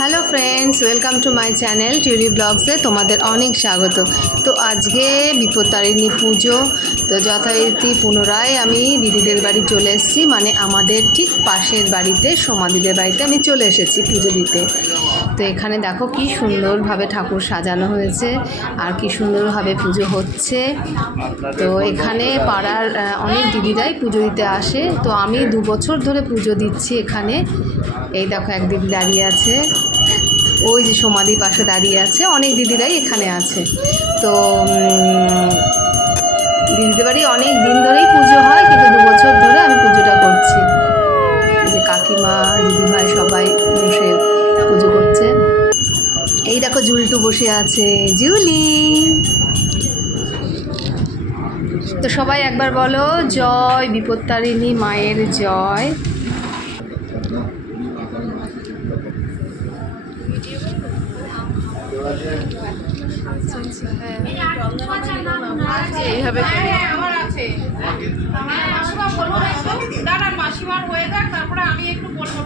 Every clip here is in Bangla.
Hello friends, welcome to my channel টিউলি ব্লগসে তোমাদের অনেক স্বাগত। তো আজকে বিপত্তারিণী পুজো, তো যথারীতি পুনরায় আমি দিদিদের বাড়ি চলে এসেছি, মানে আমাদের ঠিক পাশের বাড়িতে সোমাদিদের বাড়িতে আমি চলে এসেছি পুজো দিতে। তো এখানে দেখো কি সুন্দরভাবে ঠাকুর সাজানো হয়েছে আর কি সুন্দরভাবে পুজো হচ্ছে। তো এখানে পাড়ার অনেক দিদিরাই পুজো দিতে আসে, তো আমি 2 বছর ধরে পুজো দিচ্ছি এখানে। এই দেখো এক দিদি দাঁড়িয়ে আছে, ওই যে সমাধি পাশে দাঁড়িয়ে আছে, অনেক দিদিরাই এখানে আছে। তো দিদিদের বাড়ি অনেক দিন ধরেই পুজো হয়, কিন্তু 2 বছর ধরে আমি পুজোটা করছি। এই যে কাকিমা দিদিভাই সবাই বসে পুজো করছে। এই দেখো জুলটু বসে আছে, জুলি। তো সবাই একবার বলো জয় বিপত্তারিণী মায়ের জয়। এইভাবে মাসিমার হয়ে যাক, তারপরে আমি একটু বলবো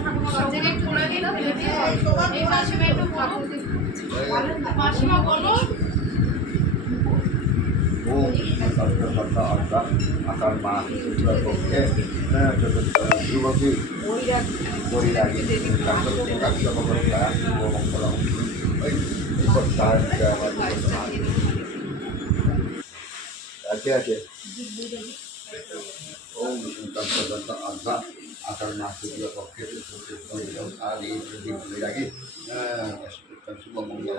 মাসিমা বলো। আকার মা পক্ষে যুবতী আছে আছে ওম তন্ত্র আধা আকার মা পক্ষে আর এই শুভ মঙ্গল।